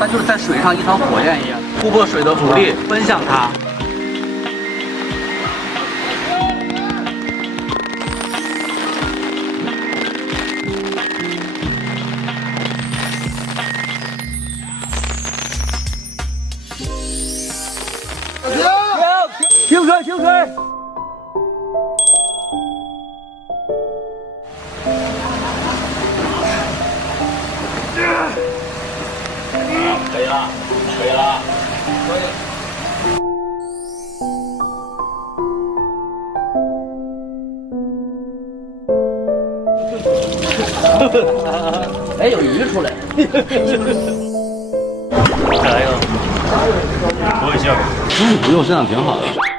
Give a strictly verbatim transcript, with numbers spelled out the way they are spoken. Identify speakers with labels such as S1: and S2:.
S1: 它就是在水上一场火焰一样，突破水的阻力，奔向它。停水，停水！
S2: 可以了，可以了，可以。
S1: 哎，有鱼出来！
S2: 再来一个，我一下。
S1: 嗯，不用，这样挺好的。